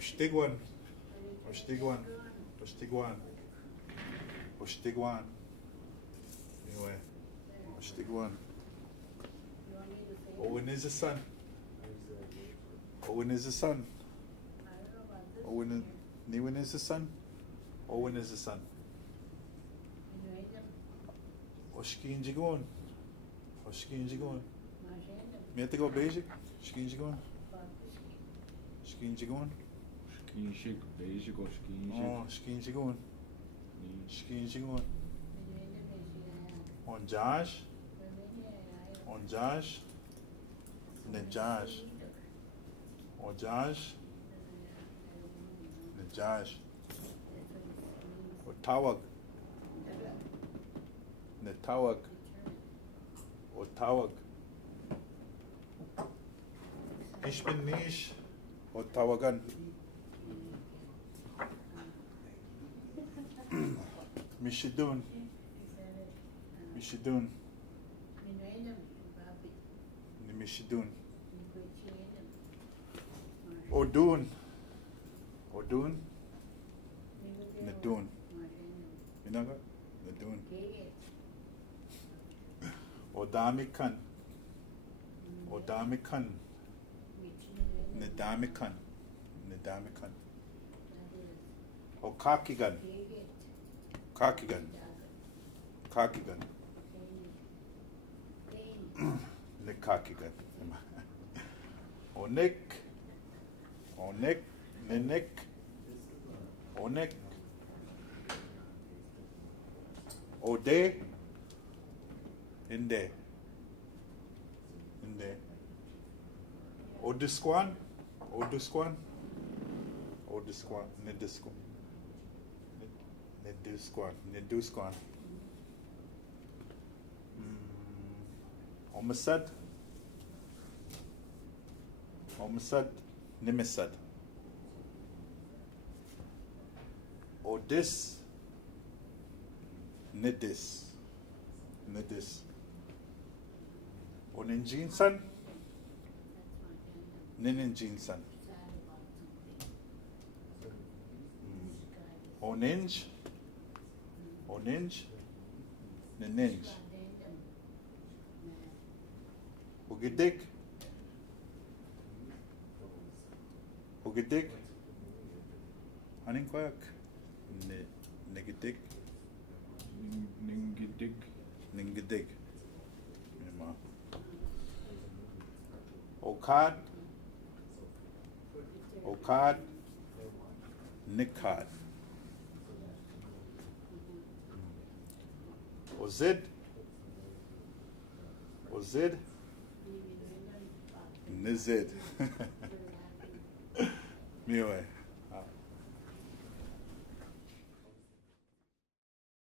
Oshtiguan. Oshtiguan. Oshtiguan. Oshtiguan. Anyway. Oshtiguan. Owen is the son. Owen is the son. Niwen is the son. Owen is the son. Oshkin Jigun. Oshkin Jigun. Me te go basic. Oshkin Jigun. Oshkin Jigun. Oshkin Shik, basic Oshkin Shik. Oh, Oshkin Jigun. Oshkin Jigun. On Josh. On Josh. Najash. On Josh. Najash. Otawak. Netawak. Otawak. Ich bin nicht Otawagan. Mishidun. Mishidun. Mishidun. Odun. Odun. Nadun. Minaga? Nadun. Odamikan. Odamikan. Nedamikan. Nedamikan. Okakigan. Kakigan. Kakigan. Nekakigan. Onek. Onek. Nenek. Onek. Ode. Inde. Inde. Odisquan. Odisquan. Odisquan. Nedisquan. Nedusquan. Nedusquan. Omasad. Omasad. Nimisad. Odis. Nidis. Nidis. Oninjinsan. Nininjinsan. Oninj. Oninj. Nininj. Ugidik. Ugidik. Aninkoyak. Nigidik. Ningidik. Ningidik. Okad. Okad. Nikad. Ozid. Ozid. Nizid. Miwe.